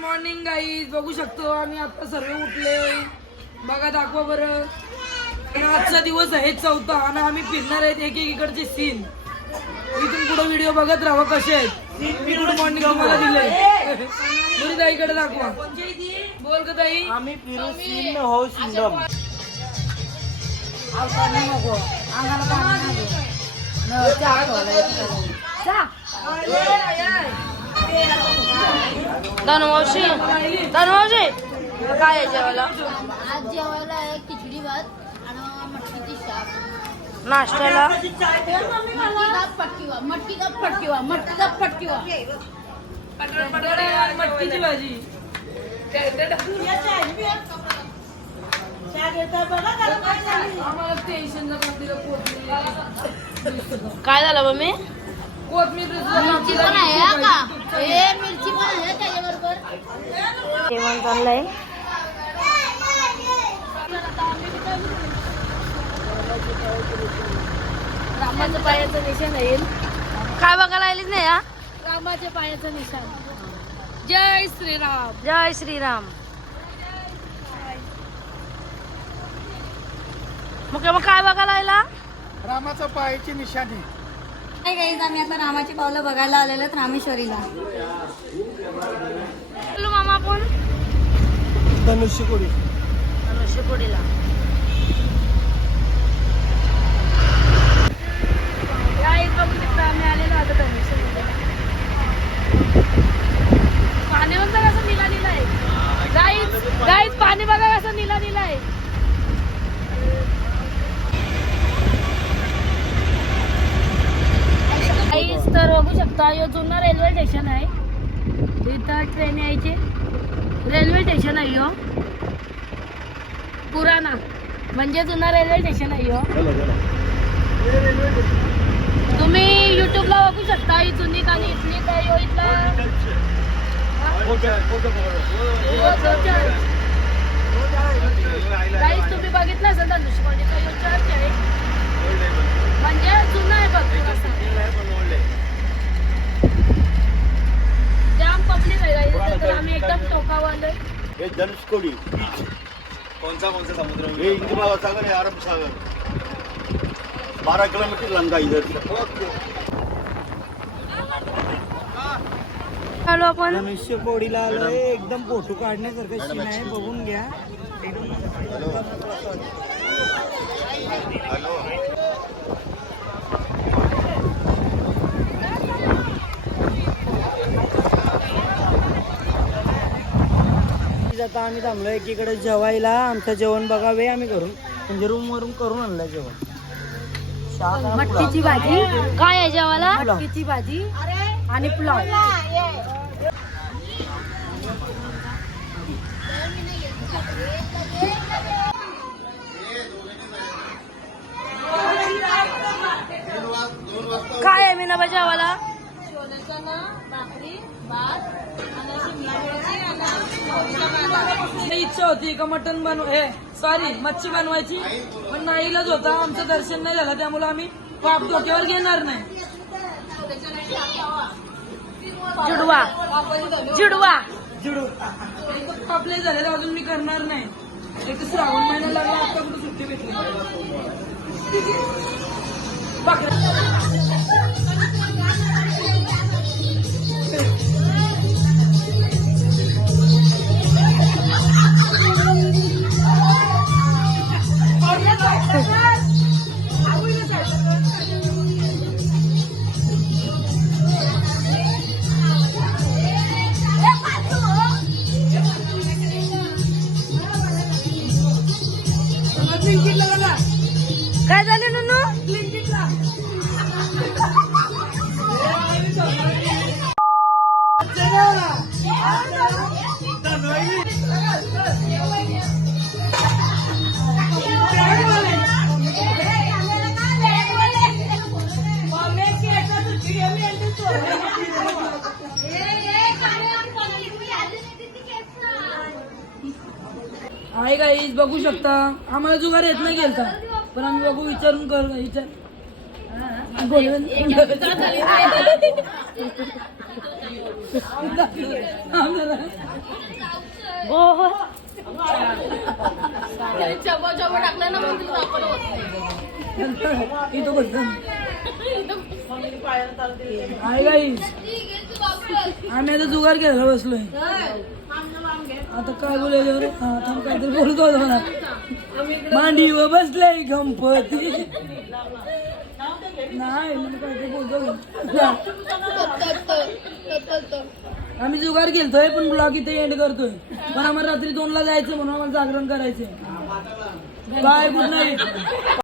Morning guys, बघू शकतो आम्ही आता सर्व उठले. बघा दाखवा बरं. आजचा दिवस आहे 4था आणि आम्ही फिरणार आहेत एक इकडचे सीन. इथून पुढे व्हिडिओ बघत राहा कसे आहेत. मी गुड मॉर्निंग तुम्हाला दिले. बरी ताईकडे दाखवा. बोल का ताई. आम्ही फिरू सीन हो सिंगम. धनुवशी काय आहे जेवायला? आज जेवायला आहे खिचडी भात आणि मटकीची शाक. नाश्त्याला मटकी का फटकीवा. मटकीची भाजी. आम्हाला टेन्शन काय झालं मम्मी? कोथमीर मिरची पण आहे हा का? मिरची पण आहे त्याच्याबरोबर. जेवण चाललंय. रामाच्या पायाचं निशाण आहे. काय बघायला आलीच नाही हा? रामाच्या पायाचं निशाण. जय श्रीराम. जय श्रीराम. मग काय बघायला आला? रामाचा पायाची निशाणी. नाही गाईज, आम्ही आता रामाची पावलं बघायला आलेलो आहेत रामेश्वरीला. बोलू मामा आपण धनुष्यकोडी. धनुष्यकोडीला. आम्ही आलेलो आता धनुष्यकोडीला. पाणी बघा कसं निला निला आहे. गाईज पाणी बघा कसं निला निला आहे. तर बघू शकता हे जुना रेल्वे स्टेशन आहे. इथं ट्रेन यायची रेल्वे स्टेशन आहे हो. पुराणा म्हणजे जुना रेल्वे स्टेशन आहे हो. तुम्ही युट्यूबला बघू शकता ही जुनी गाणी इथली काय हो. इथला गाईज तुम्ही बघितलं असेल धनुष्यकोडीचा यो चर्च आहे म्हणजे जुना आहे बघ. जाम पब्लिक आहे गाईज. तर आम्ही एकदम टोकावर आलोय. हे धनुष्यकोडी बीच. कौन सा समुद्र? ये हिंदी महासागर है, अरब सागर. 12 किलोमीटर लंबा इधर से. हॅलो आपण धनुष्यकोडीला आलोय. एकदम फोटो काढण्यासारखं सीन आहे, बघून घ्या. आता आम्ही थांबलो एकीकडे जेवायला. आमचं जेवण बघावे आम्ही करून म्हणजे रूम वरून करून आणलं जेवण. मटकीची भाजी. काय आहे जेवायला? मटकीची भाजी आणि पुलाव. काय आहे मीना जेवायला? इच्छा होती का मटन मच्छी बनवायची, पण नाईलाज होता. आमचं दर्शन नाही झालं त्यामुळे आम्ही पाप डोक्यावर घेणार नाही. जुडवा जुडवा पाप नाही झालेलं अजून मी करणार नाही. एक श्रावण महिना लागला आता कुठं सुट्टी भेटली. काय झाले नुनू? आहे गाईज, बघू शकता. आम्हाला जुगार येत नाही गेलता, पण आम्ही बघू विचारून करू. विचार बोलून हो चबो चबो टाकलं ना मग तुला दाखवलं होत नाही. इथं बसतो आहे गाईस. आम्ही आता जुगार घ्यायला बसलोय. आता काय बोलायचं रे? हा थांब काहीतरी बोलतो होतो मला. मांडीवर बसले गणपती. नाही मी काहीतरी बोलतो. आम्ही जुगार खेळतोय पण ब्लॉग इथे एंड करतोय. पण आम्हाला रात्री 2ला जायचं म्हणून आम्हाला जागरण करायचंय. Bye good night.